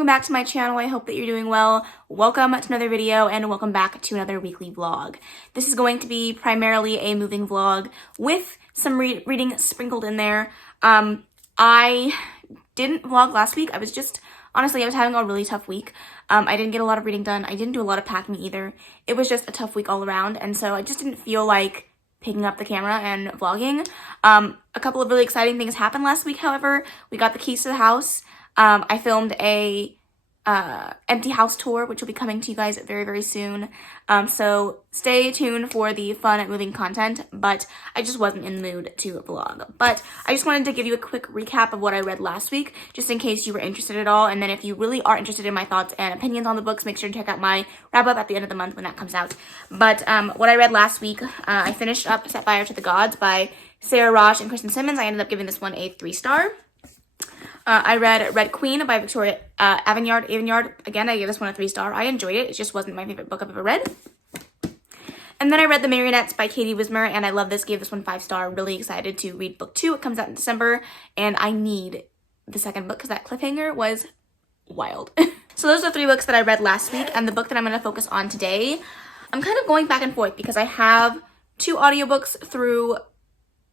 welcome back to my channel. I hope that you're doing well. Welcome to another video and welcome back to another weekly vlog. This is going to be primarily a moving vlog with some reading sprinkled in there. I didn't vlog last week. Honestly, I was having a really tough week. I didn't get a lot of reading done. I didn't do a lot of packing either. It was just a tough week all around, and so I just didn't feel like picking up the camera and vlogging. A couple of really exciting things happened last week, however. We got the keys to the house. I filmed a empty house tour, which will be coming to you guys very, very soon. So stay tuned for the fun moving content, but I just wasn't in the mood to vlog. But I just wanted to give you a quick recap of what I read last week, just in case you were interested at all. And then if you really are interested in my thoughts and opinions on the books, make sure to check out my wrap up at the end of the month when that comes out. But what I read last week, I finished up Set Fire to the Gods by Sarah Raj and Kristen Simmons. I ended up giving this one a 3-star. I read Red Queen by Victoria Aveyard. Again, I gave this one a 3-star. I enjoyed it. It just wasn't my favorite book I've ever read. And then I read The Marionettes by Katie Wismer, and I love this. Gave this one 5-star. Really excited to read book 2. It comes out in December, and I need the second book because that cliffhanger was wild. So those are 3 books that I read last week, and the book that I'm going to focus on today, I'm kind of going back and forth because I have 2 audiobooks through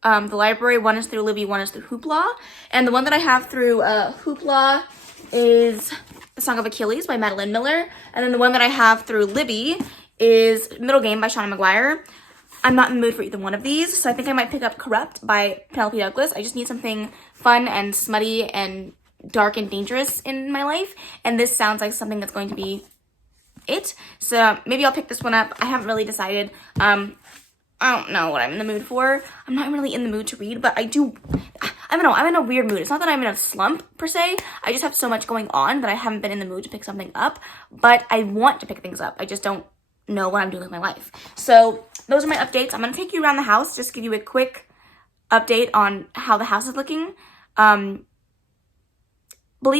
the library. One is through Libby, one is through Hoopla. And the one that I have through Hoopla is The Song of Achilles by Madeline Miller. And then the one that I have through Libby is Middle Game by Shauna Maguire. I'm not in the mood for either one of these, so I think I might pick up Corrupt by Penelope Douglas. I just need something fun and smutty and dark and dangerous in my life. And this sounds like something that's going to be it. So maybe I'll pick this one up. I haven't really decided. I don't know what I'm in the mood for. I'm not really in the mood to read, but I don't know, I'm in a weird mood. It's not that I'm in a slump, per se. I just have so much going on that I haven't been in the mood to pick something up, but I want to pick things up. I just don't know what I'm doing with my life. So those are my updates. I'm going to take you around the house, just give you a quick update on how the house is looking. Believe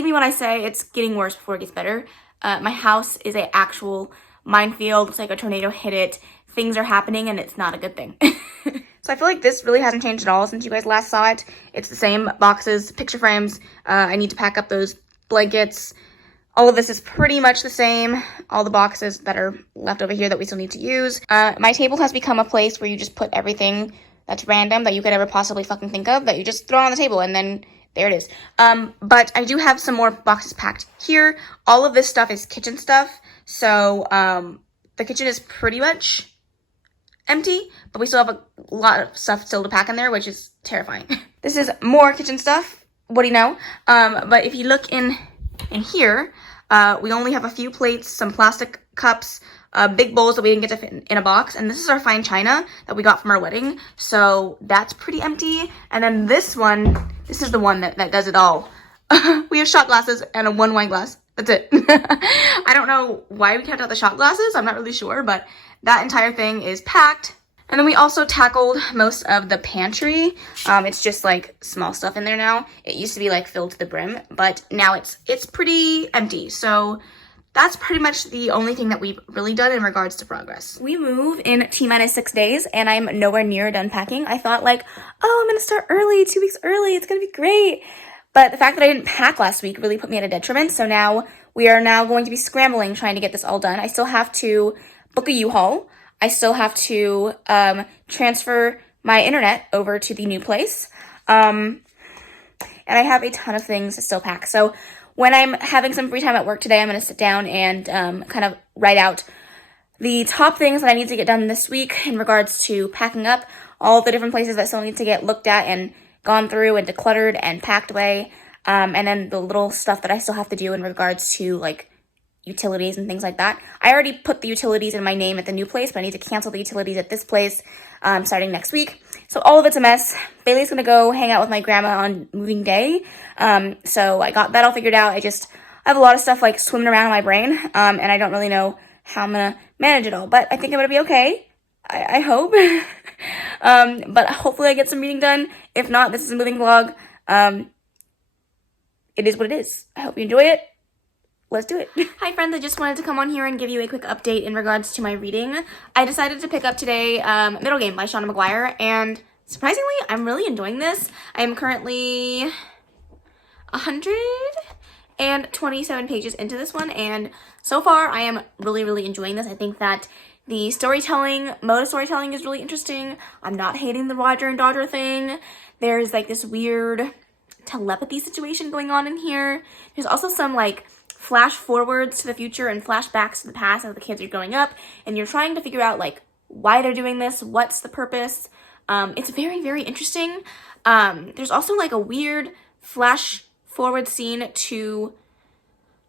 me when I say it's getting worse before it gets better. My house is an actual minefield. It's like a tornado hit it. Things are happening and it's not a good thing. So I feel like this really hasn't changed at all since you guys last saw it. It's the same boxes, picture frames. I need to pack up those blankets. All of this is pretty much the same. All the boxes that are left over here that we still need to use. My table has become a place where you just put everything that's random that you could ever possibly fucking think of, that you just throw on the table and then there it is. But I do have some more boxes packed here. All of this stuff is kitchen stuff. So the kitchen is pretty much empty, but we still have a lot of stuff still to pack in there, which is terrifying. This is more kitchen stuff. What do you know? But if you look in here, we only have a few plates, some plastic cups, big bowls that we didn't get to fit in a box, and this is our fine china that we got from our wedding, so that's pretty empty. And then this is the one that does it all. We have shot glasses and one wine glass. That's it. I don't know why we kept out the shot glasses. I'm not really sure, but that entire thing is packed. And then we also tackled most of the pantry. It's just like small stuff in there now. It used to be like filled to the brim, but now it's pretty empty. So that's pretty much the only thing that we've really done in regards to progress. We move in T-minus 6 days and I'm nowhere near done packing. I thought like, oh, I'm gonna start early, 2 weeks early. It's gonna be great. But the fact that I didn't pack last week really put me at a detriment. So now we are now going to be scrambling trying to get this all done. I still have to book a U-Haul. I still have to transfer my internet over to the new place. And I have a ton of things to still pack. So when I'm having some free time at work today, I'm going to sit down and kind of write out the top things that I need to get done this week in regards to packing up, all the different places that still need to get looked at and gone through and decluttered and packed away. And then the little stuff that I still have to do in regards to like utilities and things like that. I already put the utilities in my name at the new place, but I need to cancel the utilities at this place starting next week. So all of it's a mess. Bailey's gonna go hang out with my grandma on moving day. So I got that all figured out. I have a lot of stuff like swimming around in my brain, and I don't really know how I'm gonna manage it all, but I think I'm gonna be okay. I hope. But hopefully I get some reading done. If not, this is a moving vlog. It is what it is. I hope you enjoy it. Let's do it. Hi friends, I just wanted to come on here and give you a quick update in regards to my reading. I decided to pick up today Middle Game by Shauna Maguire, and surprisingly, I'm really enjoying this. I am currently 100 and 27 pages into this one, and so far I am really enjoying this. I think that the storytelling, mode of storytelling is really interesting. I'm not hating the Roger and Dodger thing. There's like this weird telepathy situation going on in here. There's also some like flash forwards to the future and flashbacks to the past as the kids are growing up, and you're trying to figure out like why they're doing this, what's the purpose. It's very interesting. There's also like a weird flash forward scene to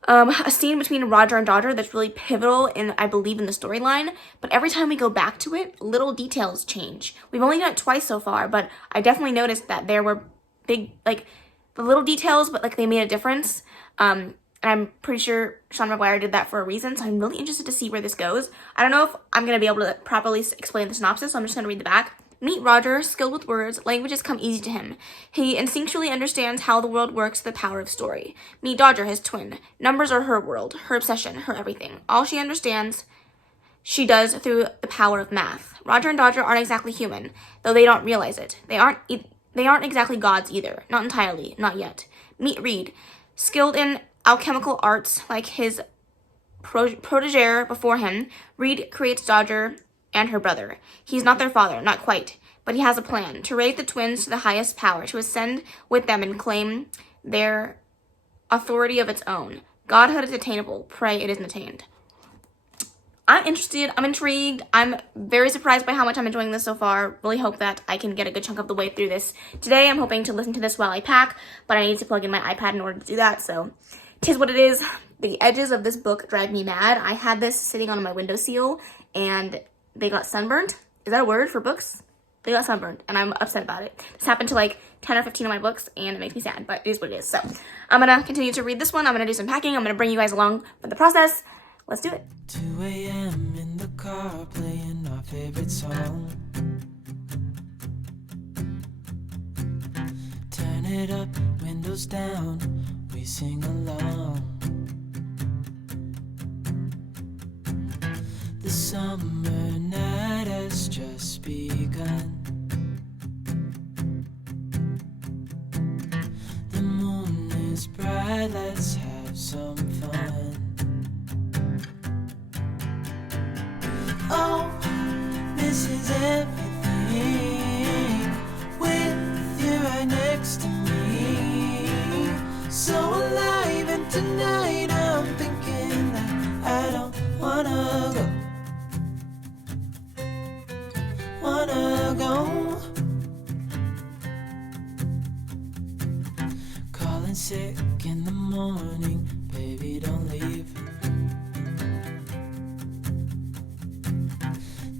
a scene between Roger and Dodger that's really pivotal in, I believe, in the storyline, but every time we go back to it, little details change. We've only done it twice so far, but I definitely noticed that there were big, like, the little details, but like they made a difference. And I'm pretty sure Sean McGuire did that for a reason, so I'm really interested to see where this goes. I don't know if I'm going to be able to properly explain the synopsis, so I'm just going to read the back. Meet Roger, skilled with words, languages come easy to him. He instinctually understands how the world works, the power of story. Meet Dodger, his twin. Numbers are her world, her obsession, her everything. All she understands, she does through the power of math. Roger and Dodger aren't exactly human, though they don't realize it. They aren't exactly gods either. Not entirely, not yet. Meet Reed, skilled in alchemical arts like his protege before him. Reed creates Dodger and her brother. He's not their father, not quite, but he has a plan to raise the twins to the highest power, to ascend with them and claim their authority of its own. Godhood is attainable. Pray it isn't attained. I'm interested. I'm intrigued. I'm very surprised by how much I'm enjoying this so far. Really hope that I can get a good chunk of the way through this today. I'm hoping to listen to this while I pack, but I need to plug in my iPad in order to do that, so 'tis what it is. The edges of this book drive me mad. I had this sitting on my windowsill, and they got sunburned. Is that a word for books? They got sunburned, and I'm upset about it. This happened to like 10 or 15 of my books, and it makes me sad, but it is what it is. So I'm gonna continue to read this one. I'm gonna do some packing. I'm gonna bring you guys along with the process. Let's do it. 2 a.m. in the car playing our favorite song. Turn it up, windows down, we sing along. The summer night has just begun. The moon is bright, let's have some fun. Oh, this is everything with you right next to me. So alive, and tonight I'm thinking that I don't wanna go. Calling sick in the morning, baby, don't leave.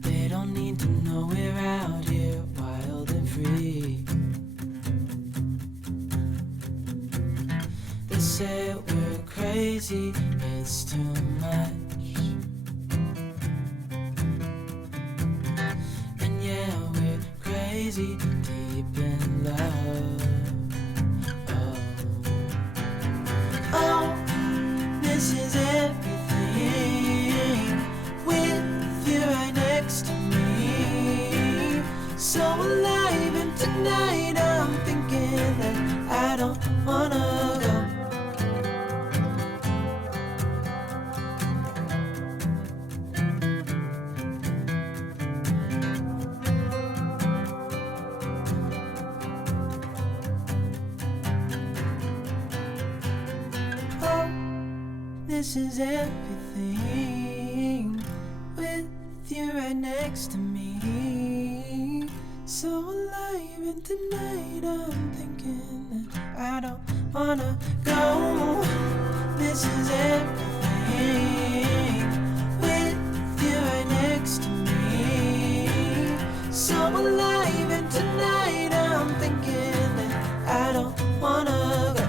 They don't need to know we're out here wild and free. They say we're crazy, it's too much. And yeah, we're crazy, deep in love. Oh, this is everything with you right next to me. So alive, and tonight I'm thinking that I don't wanna go. This is everything with you right next to me. So alive, and tonight I'm thinking that I don't wanna go. This is everything with you right next to me. So alive, and tonight I'm thinking that I don't wanna go.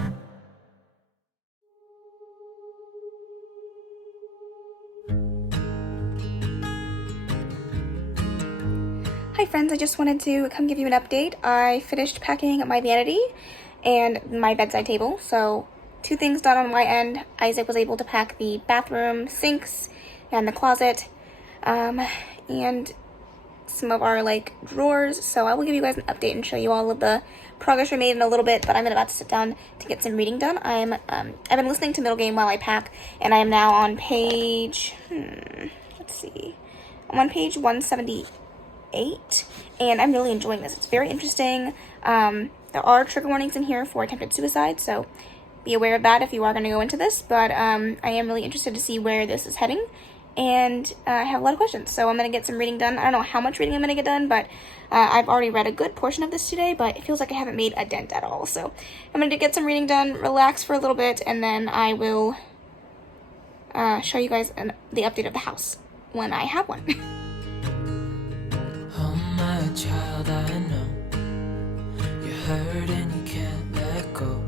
Hi friends, I just wanted to come give you an update. I finished packing my vanity and my bedside table. So 2 things done on my end. Isaac was able to pack the bathroom sinks and the closet. And some of our like drawers. So I will give you guys an update and show you all of the progress we made in a little bit, but I'm about to sit down to get some reading done. I've been listening to Middle Game while I pack, and I am now on page, let's see, I'm on page 178, and I'm really enjoying this. It's very interesting. There are trigger warnings in here for attempted suicide, so be aware of that if you are going to go into this, but I am really interested to see where this is heading, and I have a lot of questions, so I'm going to get some reading done. I don't know how much reading I'm going to get done, but I've already read a good portion of this today, but it feels like I haven't made a dent at all, so I'm going to get some reading done, relax for a little bit, and then I will show you guys the update of the house when I have one. Oh my child, I know you're hurt and you can't let go.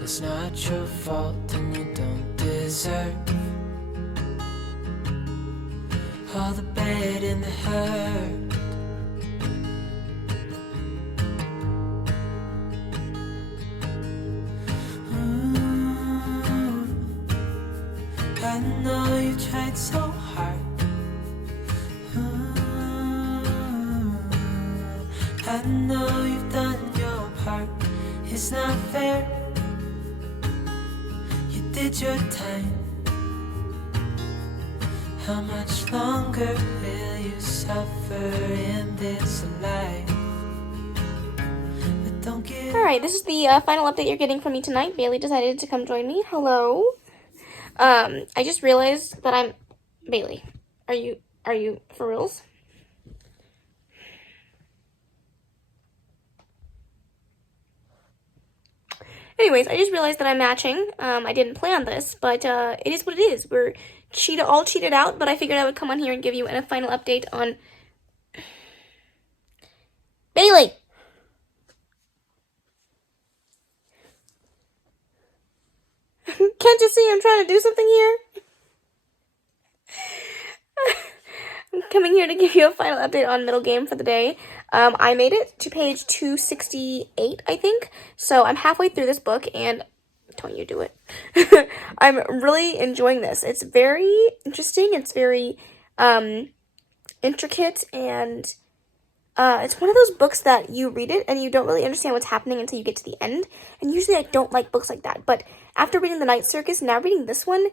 It's not your fault and you don't deserve all the bad and the hurt. I know you tried so hard. I know you've done your part. It's not fair. You did your time. How much longer will you suffer in this life? But don't give. Alright, this is the final update you're getting from me tonight. Bailey decided to come join me. Hello. I just realized that I'm... Bailey, are you for reals? Anyways, I just realized that I'm matching. I didn't plan this, but it is what it is. We're all cheated out, but I figured I would come on here and give you a final update on... Bailey! Can't you see I'm trying to do something here? I'm coming here to give you a final update on Middle Game for the day. I made it to page 268, I think. So I'm halfway through this book, and don't you do it. I'm really enjoying this. It's very interesting. It's very intricate, and it's one of those books that you read it and you don't really understand what's happening until you get to the end. And usually I don't like books like that. But after reading The Night Circus, now reading this one,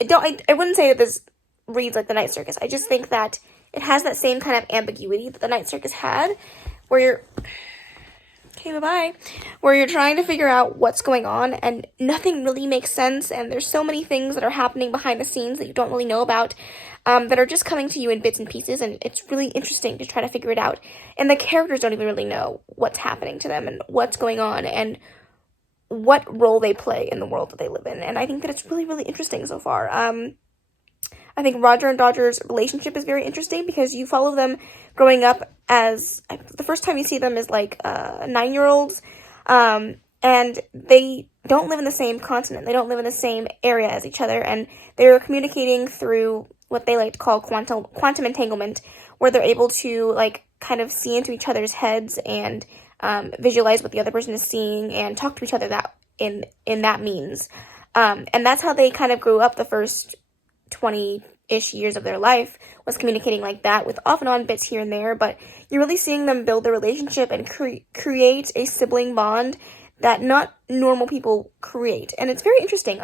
I wouldn't say that this reads like The Night Circus. I just think that it has that same kind of ambiguity that The Night Circus had, where you're... Okay, bye-bye. Where you're trying to figure out what's going on, and nothing really makes sense, and there's so many things that are happening behind the scenes that you don't really know about, that are just coming to you in bits and pieces, and it's really interesting to try to figure it out. And the characters don't even really know what's happening to them, and what's going on, and what role they play in the world that they live in. And I think that it's really, really interesting so far. I think Roger and Dodger's relationship is very interesting because you follow them growing up as, the first time you see them is like 9-year-olds, and they don't live in the same continent. They don't live in the same area as each other, and they're communicating through what they like to call quantum entanglement, where they're able to like kind of see into each other's heads and visualize what the other person is seeing and talk to each other that in that means. And that's how they kind of grew up the first 20-ish years of their life, was communicating like that with off and on bits here and there, but you're really seeing them build their relationship and create a sibling bond that not normal people create. And it's very interesting.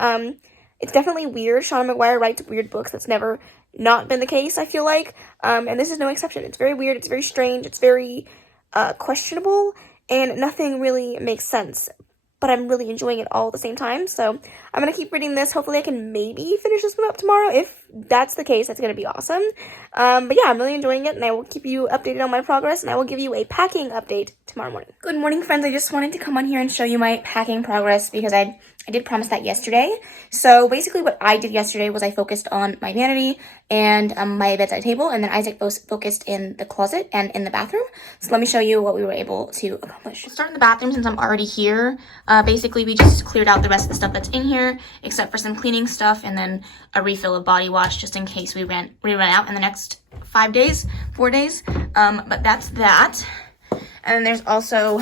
It's definitely weird. Sean McGuire writes weird books. That's never not been the case, I feel like. And this is no exception. It's very weird. It's very strange. It's very questionable, and nothing really makes sense. But I'm really enjoying it all at the same time. So I'm going to keep reading this. Hopefully I can maybe finish this one up tomorrow. If that's the case, that's going to be awesome. But yeah, I'm really enjoying it, and I will keep you updated on my progress, and I will give you a packing update tomorrow morning. Good morning, friends. I just wanted to come on here and show you my packing progress because I did promise that yesterday. So basically what I did yesterday was I focused on my vanity and my bedside table, and then Isaac focused in the closet and in the bathroom. So let me show you what we were able to accomplish. We'll start in the bathroom since I'm already here. Basically we just cleared out the rest of the stuff that's in here, except for some cleaning stuff and then a refill of body wash just in case we run out in the next 4 days. But that's that. And then there's also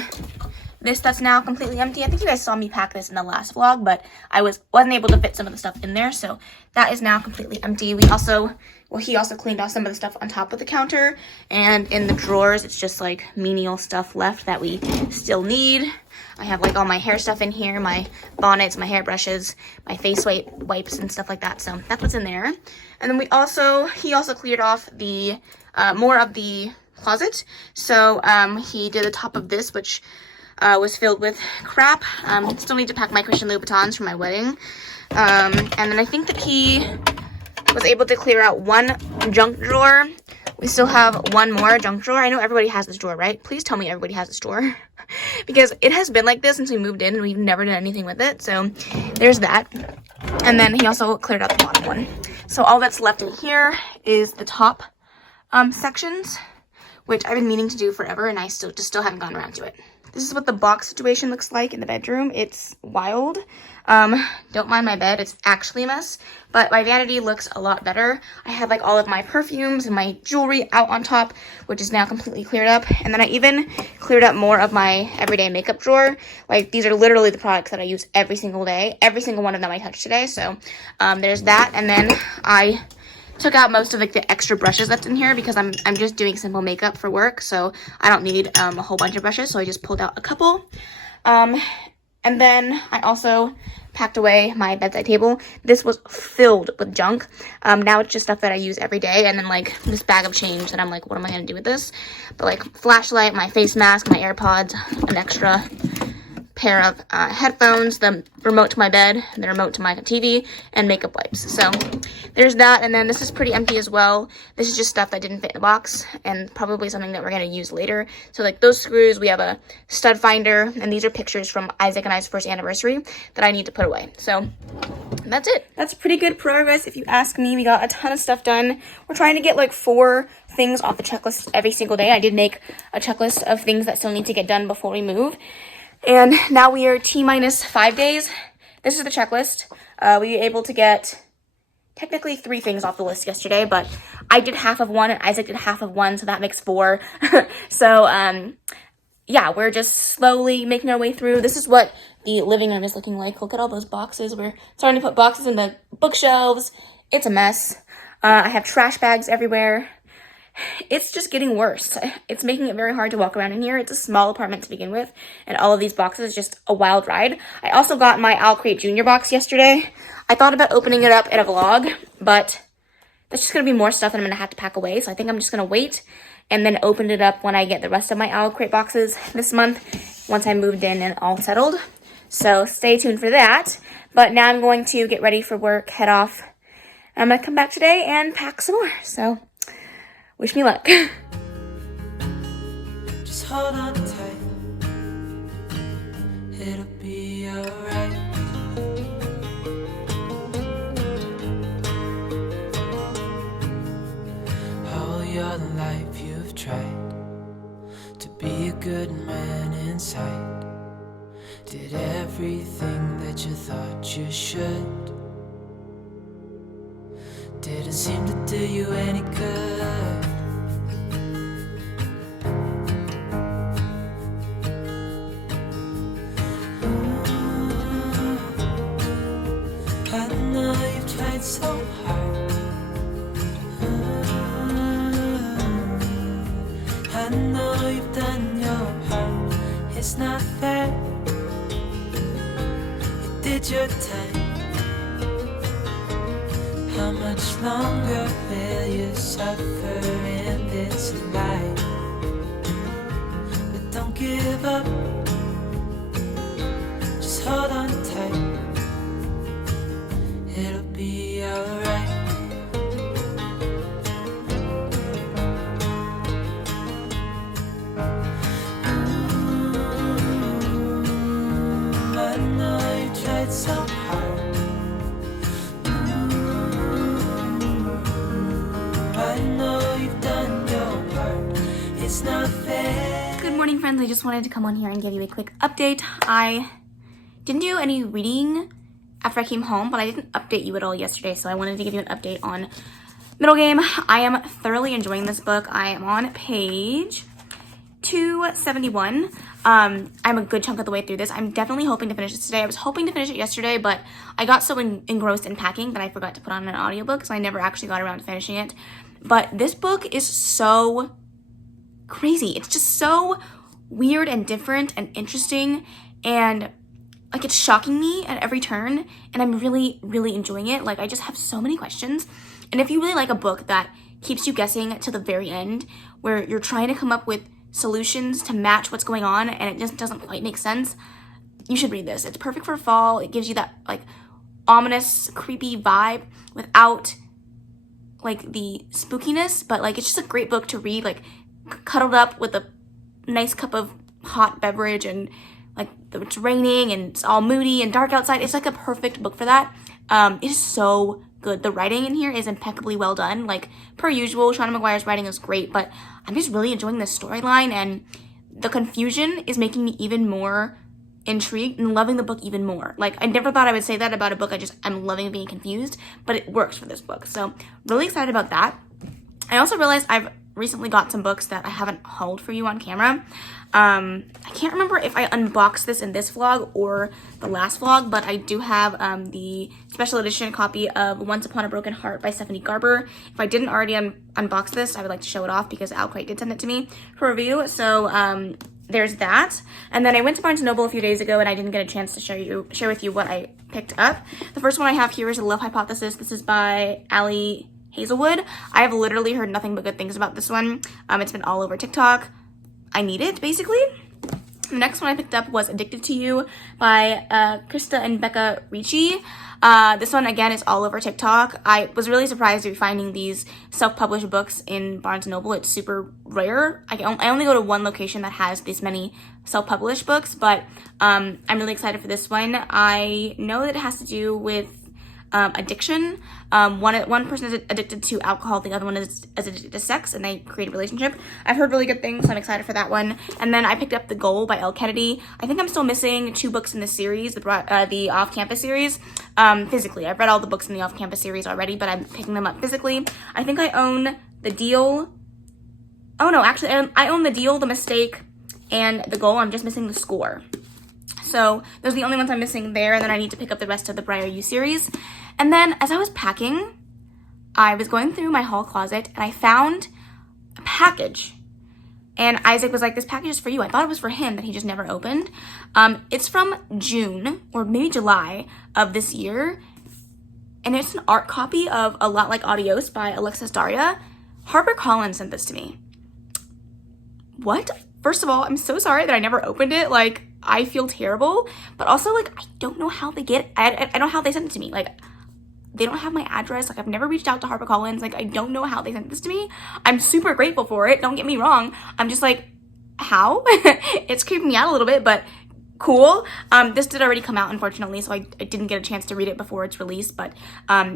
this that's now completely empty. I think you guys saw me pack this in the last vlog, but I wasn't able to fit some of the stuff in there, so that is now completely empty. We also well, he also cleaned off some of the stuff on top of the counter, and in the drawers, it's just like menial stuff left that we still need. I have like all my hair stuff in here, my bonnets, my hairbrushes, my face wipes and stuff like that. So that's what's in there. And then he also cleared off the more of the closet. So he did the top of this, which was filled with crap. Still need to pack my Christian Louboutins for my wedding. And then I think that he was able to clear out one junk drawer. We still have one more junk drawer. I know everybody has this drawer, right? Please tell me everybody has this drawer. Because it has been like this since we moved in and we've never done anything with it. So there's that. And then he also cleared out the bottom one. So all that's left in here is the top sections, which I've been meaning to do forever and I still haven't gotten around to it. This is what the box situation looks like in the bedroom. It's wild. Don't mind my bed. It's actually a mess. But my vanity looks a lot better. I had like all of my perfumes and my jewelry out on top, which is now completely cleared up. And then I even cleared up more of my everyday makeup drawer. Like these are literally the products that I use every single day. Every single one of them I touched today. So there's that. And then I took out most of like the extra brushes that's in here because I'm just doing simple makeup for work, so I don't need a whole bunch of brushes, so I just pulled out a couple. And then I also packed away my bedside table. This was filled with junk. Now it's just stuff that I use every day, and then like this bag of change that I'm like, what am I gonna do with this? But like flashlight, my face mask, my AirPods, an extra pair of headphones, the remote to my bed, the remote to my TV, and makeup wipes. So there's that, and then this is pretty empty as well. This is just stuff that didn't fit in the box and probably something that we're going to use later. So like those screws, we have a stud finder, and these are pictures from Isaac and I's first anniversary that I need to put away. So that's it. That's pretty good progress if you ask me. We got a ton of stuff done. We're trying to get like 4 things off the checklist every single day. I did make a checklist of things that still need to get done before we move. And now we are T-minus 5 days. This is the checklist. We were able to get technically 3 things off the list yesterday, but I did half of one and Isaac did half of one, so that makes 4. So, yeah, we're just slowly making our way through. This is what the living room is looking like. Look at all those boxes. We're starting to put boxes in the bookshelves. It's a mess. I have trash bags everywhere. It's just getting worse. It's making it very hard to walk around in here. It's a small apartment to begin with, and all of these boxes is just a wild ride. I also got my Owlcrate Junior box yesterday. I thought about opening it up in a vlog, but that's just going to be more stuff that I'm going to have to pack away, so I think I'm just going to wait and then open it up when I get the rest of my Owlcrate boxes this month, once I moved in and all settled. So stay tuned for that. But now I'm going to get ready for work, head off. I'm going to come back today and pack some more, so wish me luck. Just hold on tight, it'll be alright. All your life you've tried to be a good man inside. Did everything that you thought you should. Didn't seem to do you any good. I know you've tried so hard. I know you've done your part. It's not fair. You did your time. How much longer will you suffer in this life? But don't give up. Just hold on tight. It'll be alright. I know you tried so hard. I know you've done your part. It's not fair. Good morning, friends. I just wanted to come on here and give you a quick update. I didn't do any reading after I came home, but I didn't update you at all yesterday, so I wanted to give you an update on Middle Game. I am thoroughly enjoying this book. I am on page 271. I'm a good chunk of the way through this. I'm definitely hoping to finish this today. I was hoping to finish it yesterday, but I got so engrossed in packing that I forgot to put on an audiobook, so I never actually got around to finishing it. But this book is so crazy. It's just so weird and different and interesting, and like it's shocking me at every turn, and I'm really, really enjoying it. Like I just have so many questions. And if you really like a book that keeps you guessing to the very end, where you're trying to come up with solutions to match what's going on and it just doesn't quite make sense, you should read this. It's perfect for fall. It gives you that like ominous, creepy vibe without like the spookiness, but like it's just a great book to read, like cuddled up with a nice cup of hot beverage, and like it's raining and it's all moody and dark outside. It's like a perfect book for that. It is so good. The writing in here is impeccably well done. Like per usual, Shauna McGuire's writing is great, but I'm just really enjoying this storyline, and the confusion is making me even more intrigued and loving the book even more. Like I never thought I would say that about a book. I'm loving being confused, but it works for this book. So really excited about that. I also realized I've recently got some books that I haven't hauled for you on camera. I can't remember if I unboxed this in this vlog or the last vlog, but I do have the special edition copy of Once Upon a Broken Heart by Stephanie Garber. If I didn't already unbox this, I would like to show it off because Owlcrate did send it to me for review. So there's that. And then I went to Barnes & Noble a few days ago and I didn't get a chance to share with you what I picked up. The first one I have here is The Love Hypothesis. This is by Ali Hazelwood. I have literally heard nothing but good things about this one. It's been all over TikTok. I need it, basically. The next one I picked up was Addicted to You by Krista and Becca Ricci. This one, again, is all over TikTok. I was really surprised to be finding these self-published books in Barnes & Noble. It's super rare. I only go to one location that has this many self-published books, but I'm really excited for this one. I know that it has to do with addiction. One person is addicted to alcohol, the other one is addicted to sex, and they create a relationship. I've heard really good things, so I'm excited for that one. And then I picked up The Goal by Elle Kennedy. I think I'm still missing 2 books in this series, the Off-Campus series, physically. I've read all the books in the Off-Campus series already, but I'm picking them up physically. I think I own The Deal. Oh no, actually, I own The Deal, The Mistake, and The Goal. I'm just missing The Score. So those are the only ones I'm missing there, and then I need to pick up the rest of the Briar U series. And then as I was packing, I was going through my hall closet and I found a package. And Isaac was like, this package is for you. I thought it was for him that he just never opened. It's from June or maybe July of this year. And it's an art copy of A Lot Like Adios by Alexis Daria. HarperCollins sent this to me. What? First of all, I'm so sorry that I never opened it. Like, I feel terrible, but also like I don't know how they get it. I don't know how they sent it to me. Like they don't have my address. Like I've never reached out to HarperCollins. Like I don't know how they sent this to me. I'm super grateful for it. Don't get me wrong. I'm just like, how? It's creeping me out a little bit, but cool. This did already come out, unfortunately, so I didn't get a chance to read it before its release, but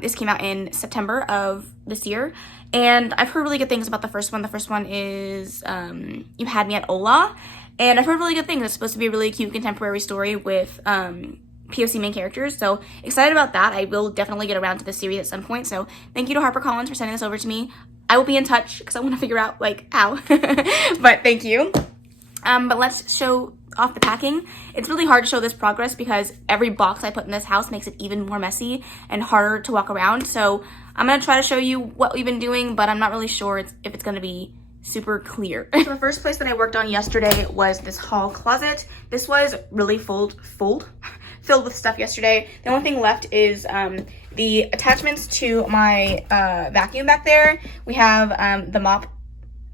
this came out in September of this year, and I've heard really good things about the first one. The first one is You Had Me at Ola, and I've heard really good things. It's supposed to be a really cute contemporary story with POC main characters, so excited about that. I will definitely get around to this series at some point, so thank you to HarperCollins for sending this over to me. I will be in touch because I want to figure out like how, but thank you. But let's show off the packing. It's really hard to show this progress because every box I put in this house makes it even more messy and harder to walk around, so I'm going to try to show you what we've been doing, but I'm not really sure if it's going to be super clear. So the first place that I worked on yesterday was this hall closet. This was really filled with stuff yesterday. The only thing left is the attachments to my vacuum back there. We have the mop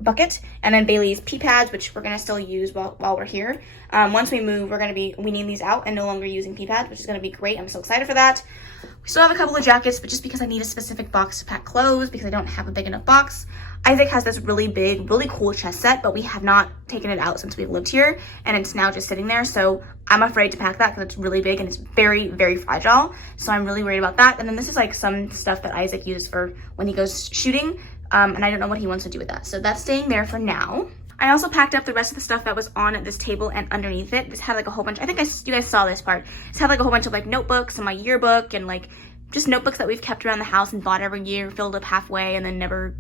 bucket and then Bailey's pee pads, which we're going to still use while we're here. Once we move, we're going to be weaning these out and no longer using pee pads, which is going to be great. I'm so excited for that. We still have a couple of jackets, but just because I need a specific box to pack clothes because I don't have a big enough box. Isaac has this really big, really cool chest set, but we have not taken it out since we've lived here, and it's now just sitting there, so I'm afraid to pack that because it's really big and it's very, very fragile, so I'm really worried about that. And then this is like some stuff that Isaac uses for when he goes shooting, and I don't know what he wants to do with that, so that's staying there for now. I also packed up the rest of the stuff that was on this table and underneath it. This had like a whole bunch, I think you guys saw this part. It's had like a whole bunch of like notebooks and my yearbook and like just notebooks that we've kept around the house and bought every year, filled up halfway and then never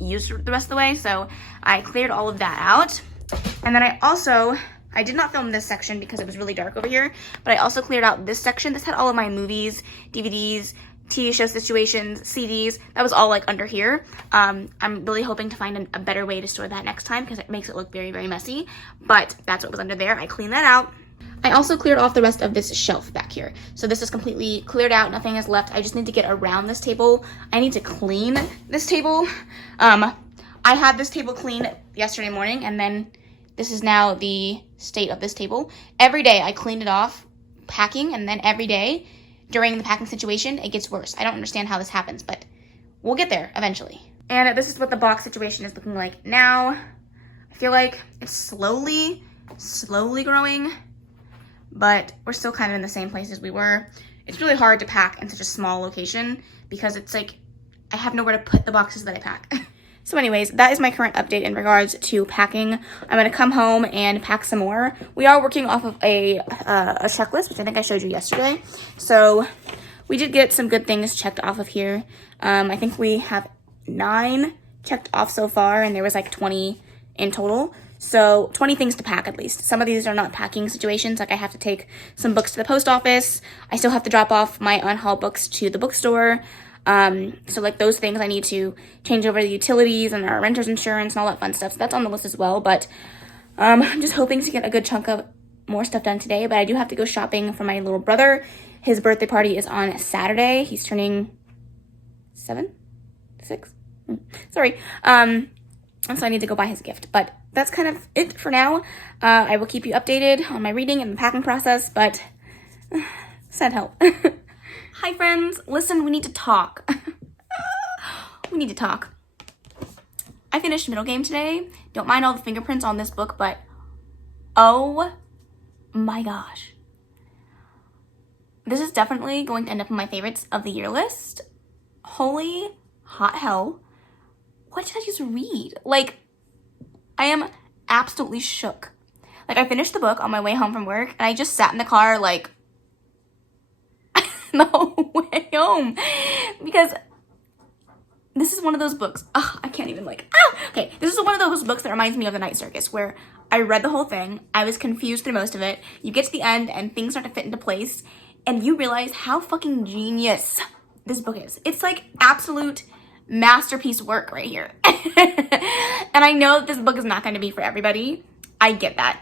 used the rest of the way. So I cleared all of that out. And then I also I did not film this section because it was really dark over here, but I also cleared out this section. This had all of my movies, DVDs, TV show situations, CDs. That was all like under here. I'm really hoping to find a better way to store that next time because it makes it look very, very messy, but that's what was under there. I cleaned that out. I also cleared off the rest of this shelf back here. So this is completely cleared out. Nothing is left. I just need to get around this table. I need to clean this table. I had this table cleaned yesterday morning, and then this is now the state of this table. Every day I cleaned it off packing, and then every day during the packing situation, it gets worse. I don't understand how this happens, but we'll get there eventually. And this is what the box situation is looking like now. I feel like it's slowly growing, but we're still kind of in the same place as we were. It's really hard to pack in such a small location because it's like I have nowhere to put the boxes that I pack. So anyways, that is my current update in regards to packing. I'm gonna come home and pack some more. We are working off of a checklist, which I think I showed you yesterday. So we did get some good things checked off of here. I think we have 9 checked off so far, and there was like 20 in total. So 20 things to pack at least. Some of these are not packing situations, like I have to take some books to the post office. I still have to drop off my unhauled books to the bookstore. So like those things I need to change over the utilities and our renter's insurance and all that fun stuff. So that's on the list as well. But I'm just hoping to get a good chunk of more stuff done today. But I do have to go shopping for my little brother. His birthday party is on Saturday. He's turning 7? 6? Sorry. And so I need to go buy his gift. But that's kind of it for now. I will keep you updated on my reading and the packing process. But send help. Hi friends, listen, we need to talk. We need to talk. I finished middle game today. Don't mind all the fingerprints on this book, but oh my gosh. This is definitely going to end up in my favorites of the year list. Holy hot hell. What did I just read? Like, I am absolutely shook. Like, I finished the book on my way home from work, and I just sat in the car, like, the whole way home. Because this is one of those books. I can't even, like, okay. This is one of those books that reminds me of The Night Circus, where I read the whole thing. I was confused through most of it. You get to the end, and things start to fit into place, and you realize how fucking genius this book is. It's, like, absolute masterpiece work right here. And I know that this book is not going to be for everybody. I get that.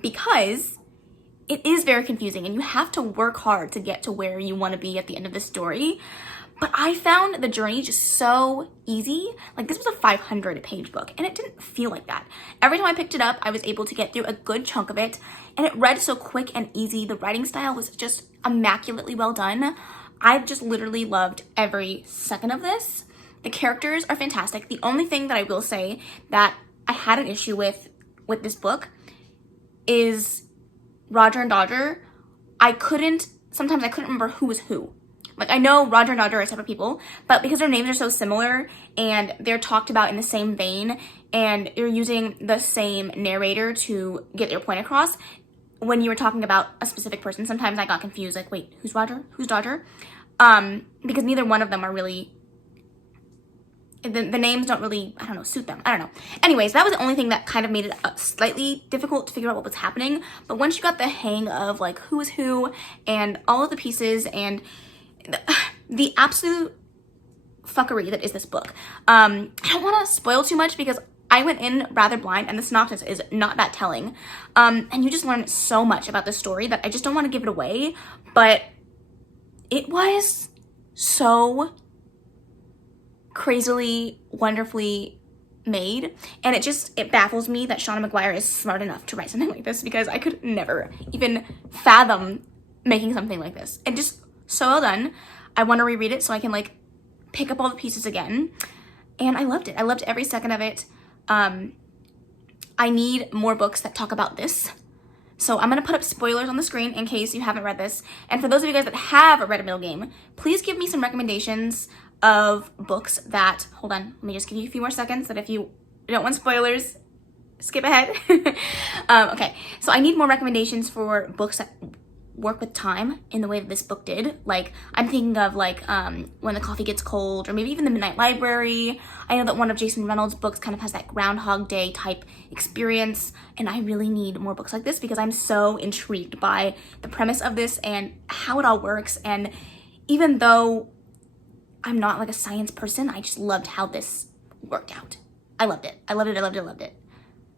Because it is very confusing and you have to work hard to get to where you want to be at the end of the story. But I found the journey just so easy. Like, this was a 500-page book and it didn't feel like that. Every time I picked it up, I was able to get through a good chunk of it, and it read so quick and easy. The writing style was just immaculately well done. I've just literally loved every second of this. The characters are fantastic. The only thing that I will say that I had an issue with this book is Roger and Dodger. Sometimes I couldn't remember who was who. Like, I know Roger and Dodger are separate people, but because their names are so similar and they're talked about in the same vein and you're using the same narrator to get your point across, when you were talking about a specific person, sometimes I got confused, like, wait, who's Roger? Who's Dodger? Because neither one of them are really, the names don't really, I don't know, suit them. I don't know. Anyways, that was the only thing that kind of made it slightly difficult to figure out what was happening. But once you got the hang of, like, who is who and all of the pieces and the absolute fuckery that is this book. I don't want to spoil too much because I went in rather blind and the synopsis is not that telling. And you just learn so much about the story that I just don't want to give it away. But it was so crazily, wonderfully made. And it baffles me that Shauna McGuire is smart enough to write something like this, because I could never even fathom making something like this. And just so well done. I want to reread it so I can, like, pick up all the pieces again. And I loved it. I loved every second of it. I need more books that talk about this. So I'm going to put up spoilers on the screen in case you haven't read this. And for those of you guys that have read A Middle Game, please give me some recommendations of books that, hold on, let me just give you a few more seconds, that if you don't want spoilers, skip ahead. Okay, so I need more recommendations for books that work with time in the way that this book did. Like, I'm thinking of like When the Coffee Gets Cold, or maybe even The Midnight Library. I know that one of Jason Reynolds' books kind of has that Groundhog Day type experience, and I really need more books like this because I'm so intrigued by the premise of this and how it all works. And even though I'm not like a science person, I just loved how this worked out. I loved it. I loved it. I loved it. I loved it.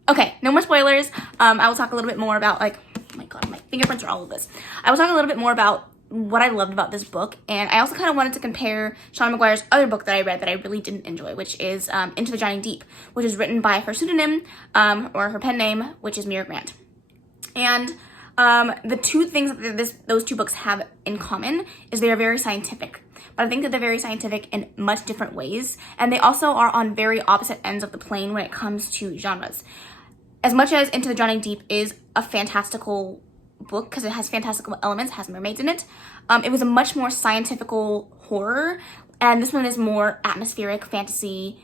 Okay, no more spoilers. I will talk a little bit more about, like, oh my god, my fingerprints are all over this. I will talk a little bit more about what I loved about this book, and I also kind of wanted to compare Seanan McGuire's other book that I read that I really didn't enjoy, which is Into the Drowning Deep, which is written by her pseudonym, or her pen name, which is Mira Grant. And the two things that those two books have in common is they are very scientific. But I think that they're very scientific in much different ways, and they also are on very opposite ends of the plane when it comes to genres. As much as Into the Drowning Deep is a fantastical book because it has fantastical elements, has mermaids in it, it was a much more scientifical horror, and this one is more atmospheric fantasy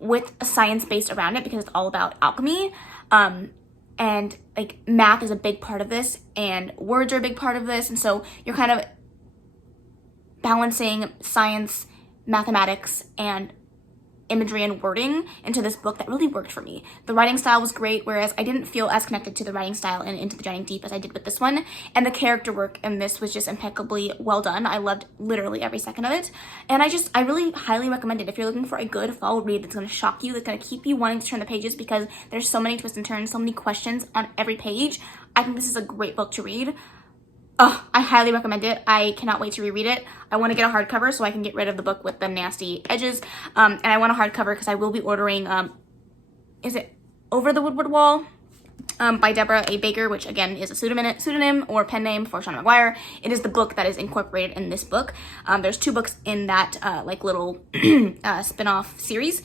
with a science based around it because it's all about alchemy, and like math is a big part of this, and words are a big part of this, and so you're kind of balancing science, mathematics, and imagery and wording into this book that really worked for me. The writing style was great, whereas I didn't feel as connected to the writing style in Into the Drowning Deep as I did with this one, and the character work in this was just impeccably well done. I loved literally every second of it, and I really highly recommend it if you're looking for a good fall read that's going to shock you, that's going to keep you wanting to turn the pages because there's so many twists and turns, so many questions on every page. I think this is a great book to read. Oh, I highly recommend it. I cannot wait to reread it. I want to get a hardcover so I can get rid of the book with the nasty edges. And I want a hardcover because I will be ordering, is it Over the Woodward Wall by Deborah A. Baker, which again is a pseudonym or pen name for Seanan McGuire. It is the book that is incorporated in this book. There's two books in that like little spin-off series.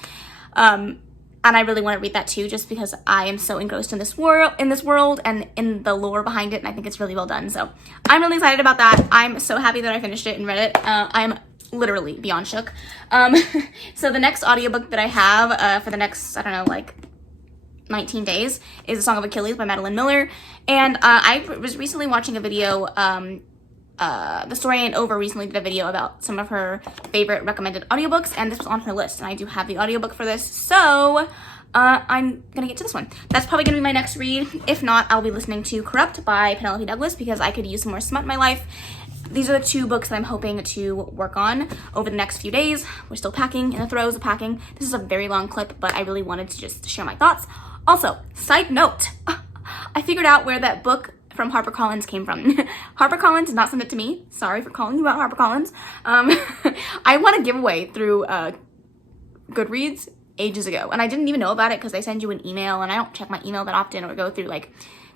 And I really want to read that too, just because I am so engrossed in this world and in the lore behind it, and I think it's really well done. So I'm really excited about that. I'm so happy that I finished it and read it. I'm literally beyond shook. So the next audiobook that I have for the next, I don't know, like 19 days is The Song of Achilles by Madeline Miller. And I was recently watching a video, The Story Ain't Over recently did a video about some of her favorite recommended audiobooks, and this was on her list, and I do have the audiobook for this, so I'm gonna get to this one. That's probably gonna be my next read. If not, I'll be listening to Corrupt by Penelope Douglas because I could use some more smut in my life. These are the two books that I'm hoping to work on over the next few days. We're still packing, in the throes of packing. This is a very long clip, but I really wanted to just share my thoughts. Also, side note, I figured out where that book from HarperCollins came from. HarperCollins did not send it to me. Sorry for calling you out, HarperCollins. I won a giveaway through Goodreads ages ago, and I didn't even know about it because they send you an email, and I don't check my email that often or go through like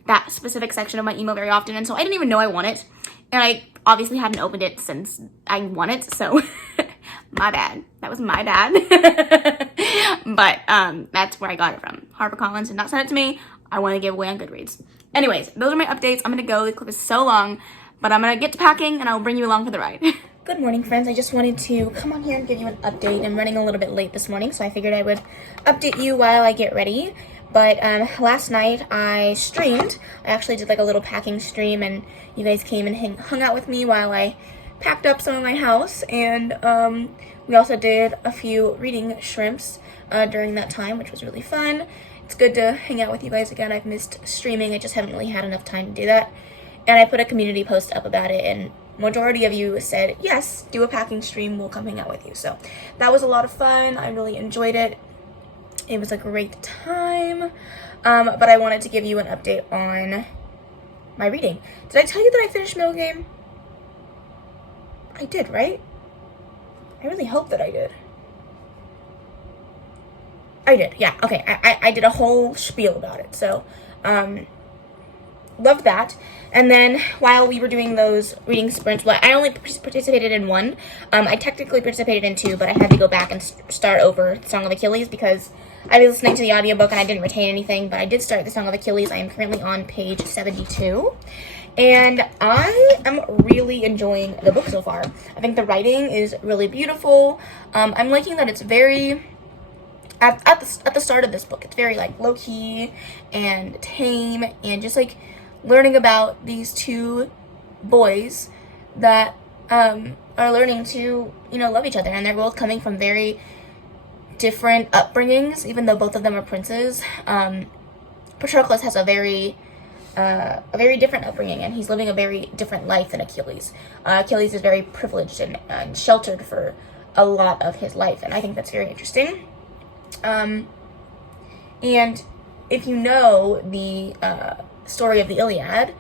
that specific section of my email very often, and so I didn't even know I won it, and I obviously hadn't opened it since I won it, so my bad. That was my bad. But that's where I got it from. HarperCollins did not send it to me. I want to give away on Goodreads. Anyways, those are my updates. I'm going to go. The clip is so long, but I'm going to get to packing and I'll bring you along for the ride. Good morning, friends. I just wanted to come on here and give you an update. I'm running a little bit late this morning, so I figured I would update you while I get ready. But last night I streamed. I actually did like a little packing stream, and you guys came and hung out with me while I packed up some of my house. And we also did a few reading shrimps during that time, which was really fun. It's good to hang out with you guys again. I've missed streaming. I just haven't really had enough time to do that. And I put a community post up about it, and majority of you said, yes, do a packing stream. We'll come hang out with you. So that was a lot of fun. I really enjoyed it. It was a great time. But I wanted to give you an update on my reading. Did I tell you that I finished Middle Game? I did, right? I really hope that I did. I did, yeah. Okay, I did a whole spiel about it. So, loved that. And then while we were doing those reading sprints, well, I only participated in one. I technically participated in two, but I had to go back and start over The Song of Achilles because I was listening to the audiobook and I didn't retain anything, but I did start The Song of Achilles. I am currently on page 72. And I am really enjoying the book so far. I think the writing is really beautiful. I'm liking that it's very... At the start of this book, it's very like low-key and tame, and just like learning about these two boys that are learning to, you know, love each other, and they're both coming from very different upbringings, even though both of them are princes. Patroclus has a very different upbringing, and he's living a very different life than Achilles. Achilles is very privileged and sheltered for a lot of his life, and I think that's very interesting. And if you know the story of the Iliad,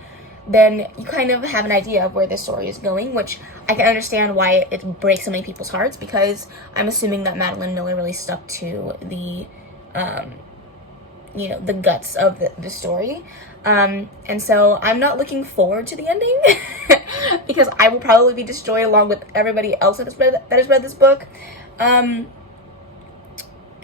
then you kind of have an idea of where this story is going, which I can understand why it breaks so many people's hearts, because I'm assuming that Madeline Miller really stuck to the, you know, the guts of the story. And so I'm not looking forward to the ending because I will probably be destroyed along with everybody else that has read this book. And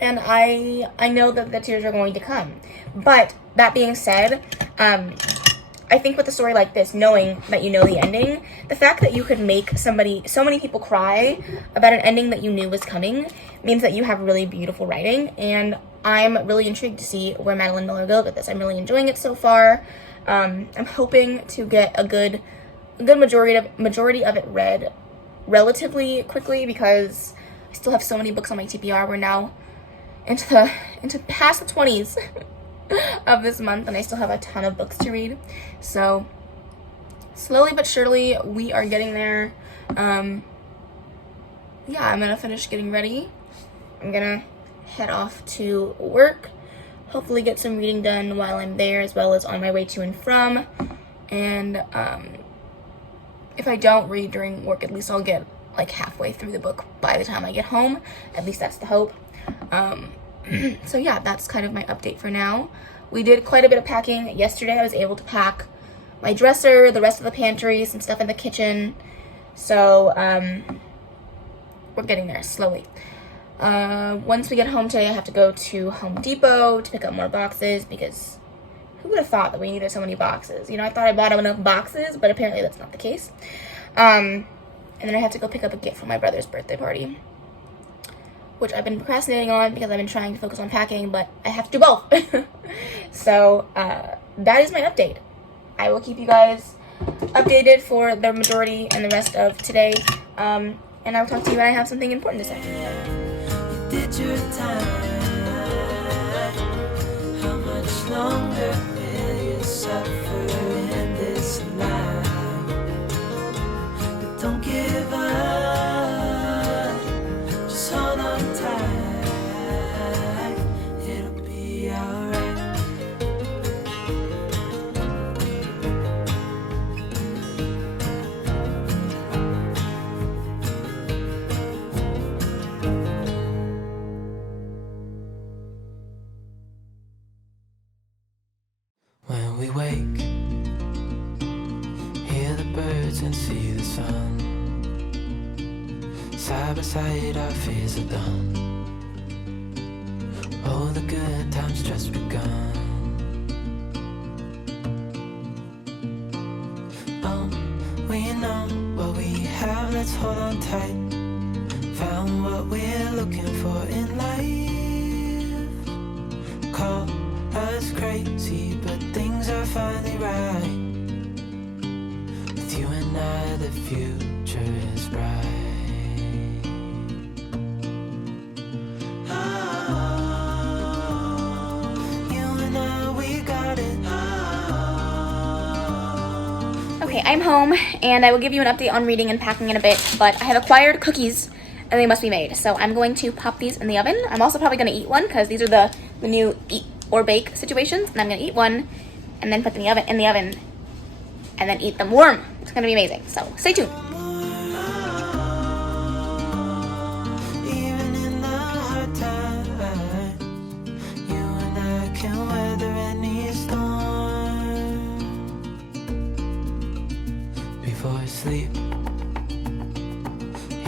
I know that the tears are going to come. But that being said, I think with a story like this, knowing that you know the ending, the fact that you could make so many people cry about an ending that you knew was coming means that you have really beautiful writing, and I'm really intrigued to see where Madeline Miller goes with this. I'm really enjoying it so far. I'm hoping to get a good majority of it read relatively quickly, because I still have so many books on my TBR. We're now into past the 20s of this month, and I still have a ton of books to read. So slowly but surely we are getting there. Yeah, I'm gonna finish getting ready. I'm gonna head off to work, hopefully get some reading done while I'm there, as well as on my way to and from. And if I don't read during work, at least I'll get like halfway through the book by the time I get home. At least that's the hope. So yeah, that's kind of my update for now. We did quite a bit of packing yesterday. I was able to pack my dresser, the rest of the pantry, some stuff in the kitchen. So we're getting there slowly. Once we get home today, I have to go to Home Depot to pick up more boxes, because who would have thought that we needed so many boxes? You know, I thought I bought enough boxes, but apparently that's not the case. And then I have to go pick up a gift for my brother's birthday party, which I've been procrastinating on because I've been trying to focus on packing, but I have to do both. So that is my update. I will keep you guys updated for the majority and the rest of today. And I'll talk to you when I have something important to say. You did your time. How much longer will you suffer in this life? But don't give up. Just hold on tight. It'll be alright. When we wake, hear the birds and see the sun. Side by side our fears are done. Oh, the good times just begun. Oh, we know what we have, let's hold on tight. Found what we're looking for in life. Call us crazy, but things are finally right. With you and I, the future is bright. Okay, I'm home, and I will give you an update on reading and packing in a bit, but I have acquired cookies, and they must be made. So I'm going to pop these in the oven. I'm also probably going to eat one, because these are the new eat or bake situations, and I'm going to eat one, and then put them in the oven, and then eat them warm. It's going to be amazing, so stay tuned. Even in the hard times, you and I can weather any storm. Before I sleep,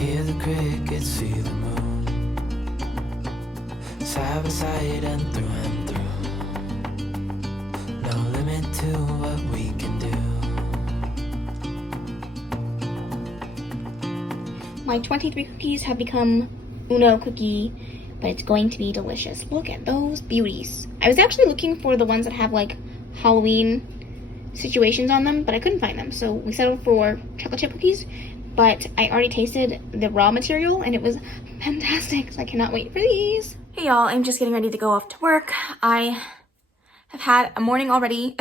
hear the crickets, see the moon. Side by side and through and through. No limit to what we can do. My 23 cookies have become Uno cookie, but it's going to be delicious. Look at those beauties. I was actually looking for the ones that have like Halloween situations on them, but I couldn't find them. So we settled for chocolate chip cookies, but I already tasted the raw material and it was fantastic. So I cannot wait for these. Hey y'all, I'm just getting ready to go off to work. I have had a morning already.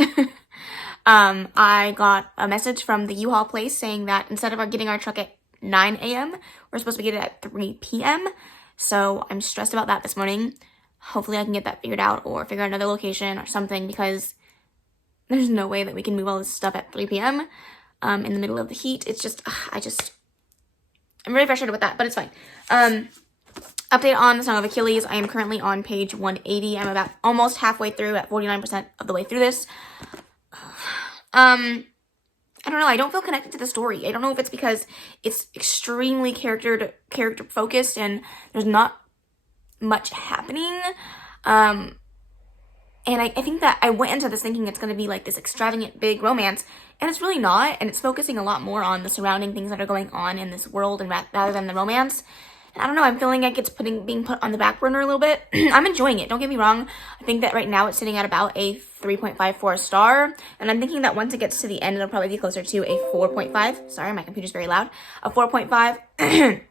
I got a message from the U-Haul place saying that instead of getting our truck at 9 a.m., we're supposed to get it at 3 p.m. So I'm stressed about that this morning. Hopefully I can get that figured out or figure out another location or something, because there's no way that we can move all this stuff at 3 p.m. In the middle of the heat. It's just, I'm really frustrated with that, but it's fine. Update on the Song of Achilles. I am currently on page 180. I'm about almost halfway through, at 49% of the way through this. I don't know. I don't feel connected to the story. I don't know if it's because it's extremely character focused and there's not much happening. And I think that I went into this thinking it's going to be like this extravagant big romance, and it's really not. And it's focusing a lot more on the surrounding things that are going on in this world and rather than the romance. And I don't know, I'm feeling like it's being put on the back burner a little bit. I'm enjoying it, don't get me wrong. I think that right now it's sitting at about a 3.54 star. And I'm thinking that once it gets to the end, it'll probably be closer to a 4.5. Sorry, my computer's very loud. A 4.5.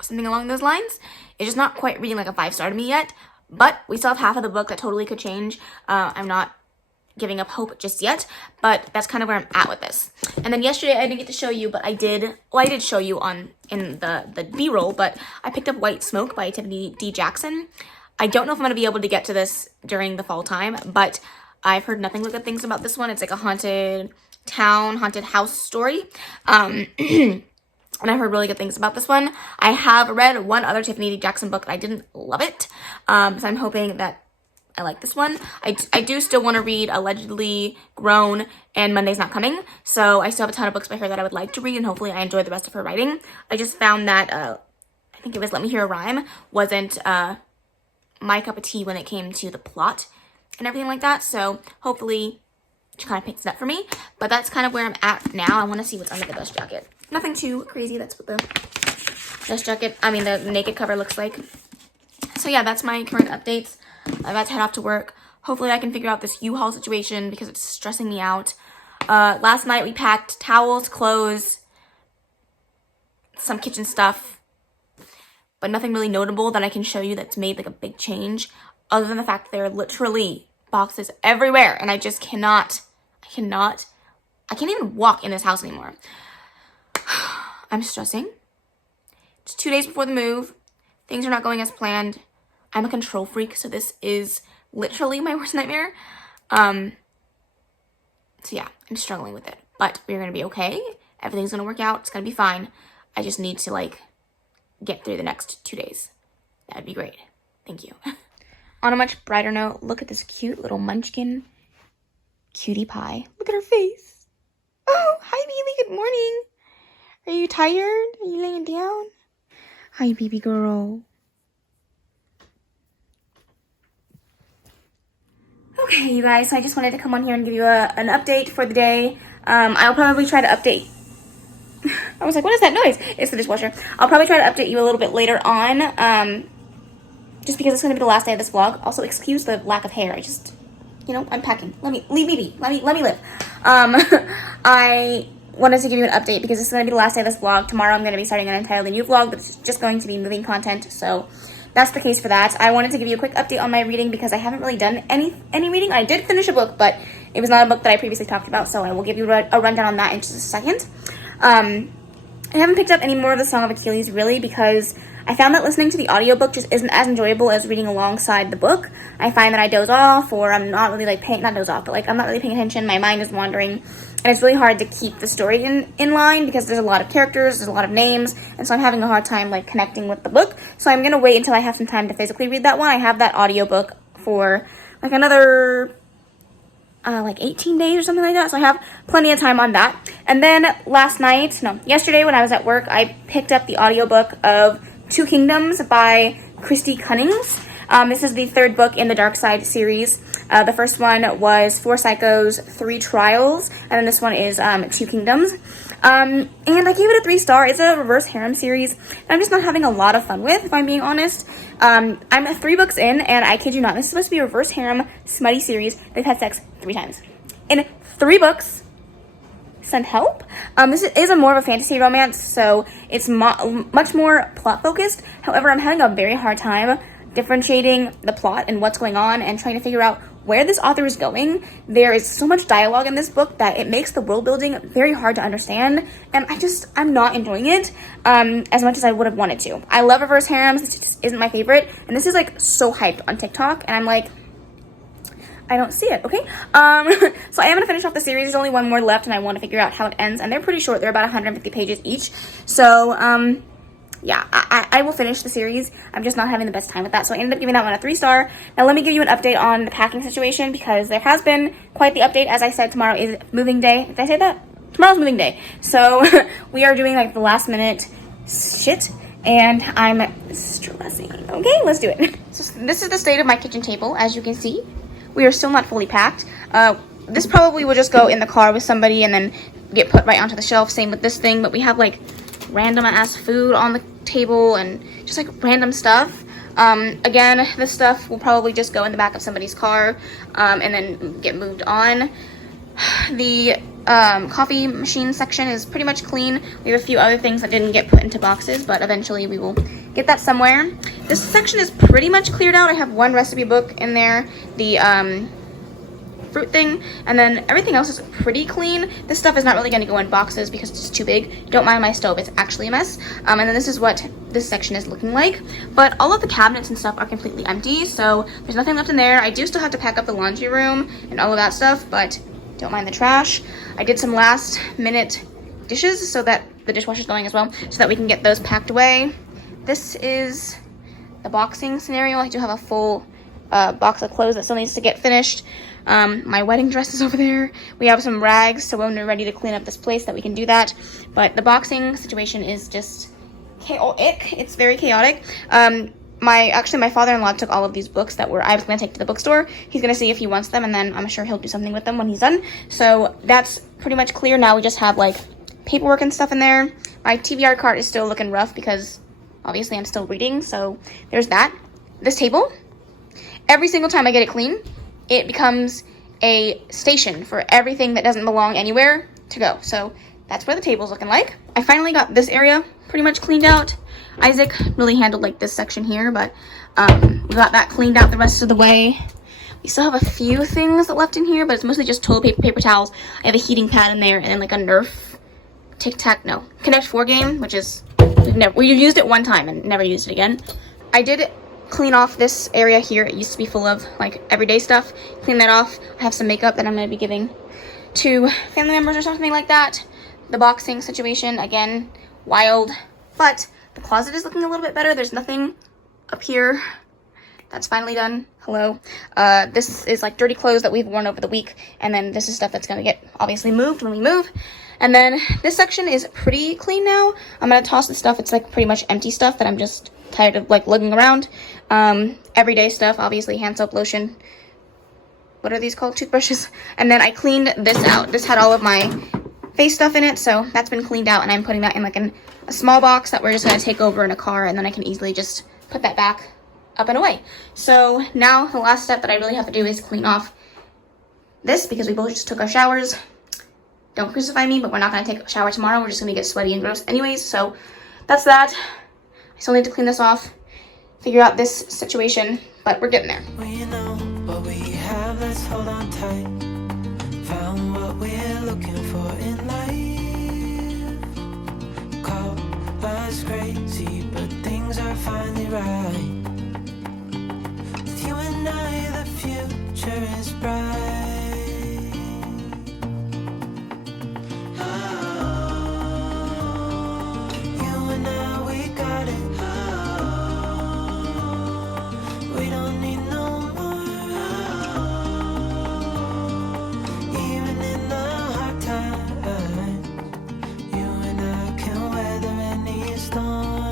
Something along those lines. It's just not quite reading like a 5-star to me yet. But we still have half of the book that totally could change. I'm not giving up hope just yet, but that's kind of where I'm at with this. And then yesterday I didn't get to show you, but I did show you in the B-roll, but I picked up White Smoke by Tiffany D. Jackson. I don't know if I'm going to be able to get to this during the fall time, but I've heard nothing but good things about this one. It's like a haunted town, haunted house story. And I've heard really good things about this one. I have read one other Tiffany D. Jackson book and I didn't love it. So I'm hoping that I like this one. I do still want to read Allegedly Grown and Monday's Not Coming. So I still have a ton of books by her that I would like to read, and hopefully I enjoy the rest of her writing. I just found that, I think it was Let Me Hear a Rhyme, wasn't my cup of tea when it came to the plot and everything like that. So hopefully she kind of picks it up for me. But that's kind of where I'm at now. I want to see what's under the dust jacket. Nothing too crazy. That's what the dust jacket, the naked cover looks like. So yeah, that's my current updates. I'm about to head off to work. Hopefully I can figure out this U-Haul situation because it's stressing me out. Last night we packed towels, clothes, some kitchen stuff, but nothing really notable that I can show you that's made like a big change, other than the fact that there are literally boxes everywhere and I just I can't even walk in this house anymore. I'm stressing. It's 2 days before the move. Things are not going as planned. I'm a control freak, so this is literally my worst nightmare. So yeah, I'm struggling with it, but we're gonna be okay. Everything's gonna work out. It's gonna be fine. I just need to get through the next 2 days. That would be great. Thank you. On a much brighter note, look at this cute little munchkin cutie pie. Look at her face. Oh, hi, Bailey. Good morning. Are you tired? Are you laying down? Hi, baby girl. Okay, you guys, so I just wanted to come on here and give you an update for the day. I'll probably try to update. I was like, what is that noise? It's the dishwasher. I'll probably try to update you a little bit later on, just because it's going to be the last day of this vlog. Also, excuse the lack of hair. I just, I'm packing. Leave me be. Let me live. I wanted to give you an update because this is going to be the last day of this vlog. Tomorrow I'm going to be starting an entirely new vlog that's just going to be moving content, so that's the case for that. I wanted to give you a quick update on my reading because I haven't really done any reading. I did finish a book, but it was not a book that I previously talked about, so I will give you a rundown on that in just a second. I haven't picked up any more of the Song of Achilles, really, because I found that listening to the audiobook just isn't as enjoyable as reading alongside the book. I find that I doze off, or I'm not really I'm not really paying attention. My mind is wandering, and it's really hard to keep the story in line because there's a lot of characters, there's a lot of names, and so I'm having a hard time connecting with the book. So I'm gonna wait until I have some time to physically read that one. I have that audiobook for another 18 days or something like that, so I have plenty of time on that. And then yesterday when I was at work, I picked up the audiobook of Two Kingdoms by Christy Cunnings. This is the third book in the Dark Side series. The first one was 4 Psychos, 3 Trials, and then this one is 2 Kingdoms. And I gave it a 3-star. It's a reverse harem series that I'm just not having a lot of fun with, if I'm being honest. I'm 3 books in, and I kid you not, this is supposed to be a reverse harem smutty series. They've had sex 3 times. in 3 books. Send help. This is a more of a fantasy romance, so it's much more plot focused. However, I'm having a very hard time differentiating the plot and what's going on and trying to figure out where this author is going. There is so much dialogue in this book that it makes the world building very hard to understand, and I'm not enjoying it as much as I would have wanted to. I love reverse harems. This just isn't my favorite, and this is like so hyped on TikTok, and I'm like, I don't see it, okay? So I am gonna finish off the series. There's only one more left, and I want to figure out how it ends, and they're pretty short. They're about 150 pages each. So, yeah, I will finish the series. I'm just not having the best time with that, so I ended up giving that one a 3-star. Now let me give you an update on the packing situation, because there has been quite the update. As I said, tomorrow is moving day. Did I say that? Tomorrow's moving day. So we are doing like the last minute shit, and I'm stressing. Okay, let's do it. So this is the state of my kitchen table, as you can see. We are still not fully packed. This probably will just go in the car with somebody and then get put right onto the shelf. Same with this thing, but we have like random ass food on the table and just like random stuff. Again, this stuff will probably just go in the back of somebody's car and then get moved on. The coffee machine section is pretty much clean. We have a few other things that didn't get put into boxes, but eventually we will get that somewhere. This section is pretty much cleared out. I have one recipe book in there, the fruit thing, and then everything else is pretty clean. This stuff is not really going to go in boxes because it's just too big. Don't mind my stove, it's actually a mess. And then this is what this section is looking like. But all of the cabinets and stuff are completely empty, so there's nothing left in there. I do still have to pack up the laundry room and all of that stuff, but don't mind the trash. I did some last minute dishes so that the dishwasher's going as well, so that we can get those packed away. This is the boxing scenario. I do have a full box of clothes that still needs to get finished. My wedding dress is over there. We have some rags, so when we're ready to clean up this place that we can do that. But the boxing situation is just chaotic. It's very chaotic. My father-in-law took all of these books that I was going to take to the bookstore. He's going to see if he wants them, and then I'm sure he'll do something with them when he's done. So that's pretty much clear now. We just have like paperwork and stuff in there. My TBR cart is still looking rough because obviously I'm still reading, so there's that. This table, every single time I get it clean, it becomes a station for everything that doesn't belong anywhere to go. So that's where the table's looking like. I finally got this area pretty much cleaned out. Isaac really handled like this section here, but we got that cleaned out the rest of the way. We still have a few things left in here, but it's mostly just toilet paper, paper towels. I have a heating pad in there, and then like a Nerf Connect 4 game, which is we've used it one time and never used it again. I did clean off this area here. It used to be full of like everyday stuff. Clean that off. I have some makeup that I'm going to be giving to family members or something like that. The boxing situation, again, wild, but the closet is looking a little bit better. There's nothing up here. That's finally done. Hello. This is like dirty clothes that we've worn over the week, and then this is stuff that's going to get obviously moved when we move. And then this section is pretty clean now. I'm going to toss the stuff. It's like pretty much empty stuff that I'm just tired of like lugging around. Everyday stuff, obviously hand soap, lotion. What are these called? Toothbrushes. And then I cleaned this out. This had all of my face stuff in it, so that's been cleaned out, and I'm putting that in like a small box that we're just going to take over in a car, and then I can easily just put that back up and away. So now the last step that I really have to do is clean off this, because we both just took our showers. Don't crucify me, but we're not going to take a shower tomorrow. We're just going to get sweaty and gross anyways, so that's that. I still need to clean this off, figure out this situation, but we're getting there. We know what we have, let's hold on tight. Found what we're looking for in life. Call us crazy, but things are finally right. With you and I, the future is bright. You and I, we got it. We don't need no more. Even in the hard times, you and I can weather any storm.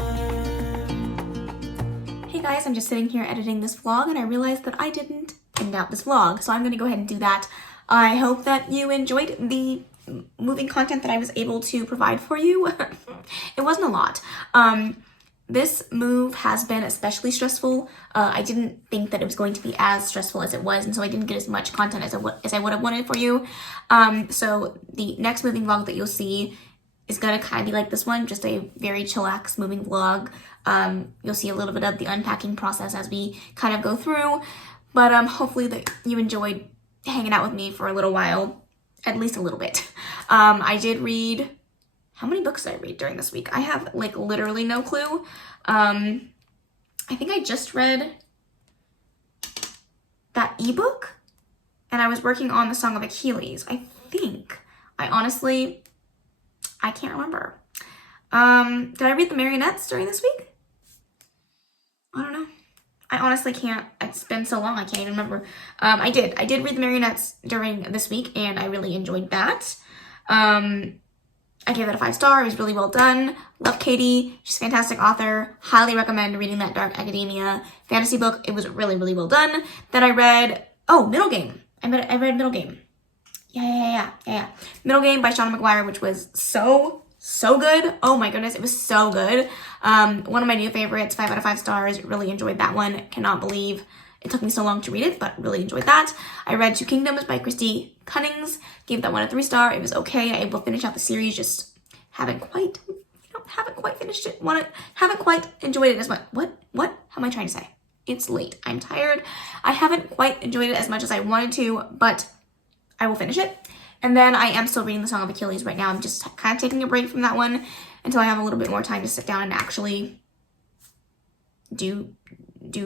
Hey guys, I'm just sitting here editing this vlog, and I realized that I didn't end out this vlog, so I'm going to go ahead and do that. I hope that you enjoyed the moving content that I was able to provide for you. It wasn't a lot. this move has been especially stressful. I didn't think that it was going to be as stressful as it was, and so I didn't get as much content as I would have wanted for you. So the next moving vlog that you'll see is gonna kind of be like this one, just a very chillax moving vlog. You'll see a little bit of the unpacking process as we kind of go through, but hopefully that you enjoyed hanging out with me for a little while, at least a little bit. I did read, how many books did I read during this week? I have like literally no clue. I think I just read that ebook, and I was working on the Song of Achilles, I think. I can't remember. Did I read The Marionettes during this week? I don't know. I honestly can't. It's been so long, I can't even remember. I did read The Marionettes during this week, and I really enjoyed that. I gave it a 5-star. It was really well done. Love Katie. She's a fantastic author. Highly recommend reading that dark academia fantasy book. It was really, really well done. Then I read, Middle Game. I read Middle Game. Yeah. Middle Game by Shauna McGuire, which was so good. Oh my goodness, it was so good. One of my new favorites, 5 out of 5 stars. Really enjoyed that one. Cannot believe it took me so long to read it, but really enjoyed that. I read Two Kingdoms by Christy Cunnings. Gave that one a 3-star. It was okay. I will finish out the series. Just haven't quite finished it. Haven't quite enjoyed it as much. What am I trying to say? It's late. I'm tired. I haven't quite enjoyed it as much as I wanted to, but I will finish it. And then I am still reading The Song of Achilles right now. I'm just kind of taking a break from that one until I have a little bit more time to sit down and actually do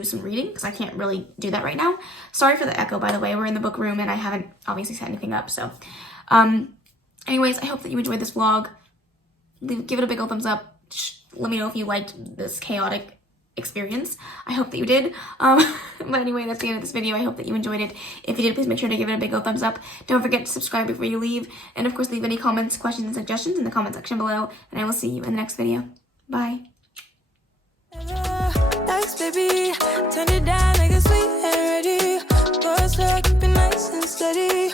some reading, because I can't really do that right now. Sorry for the echo, by the way. We're in the book room and I haven't obviously set anything up. So anyways, I hope that you enjoyed this vlog. Give it a big old thumbs up. Let me know if you liked this chaotic experience. I hope that you did. But anyway, that's the end of this video. I hope that you enjoyed it. If you did, please make sure to give it a big old thumbs up. Don't forget to subscribe before you leave. And of course, leave any comments, questions, and suggestions in the comment section below. And I will see you in the next video. Bye. Baby, turn it down like a sweet and ready. Go slow, keep it nice and steady.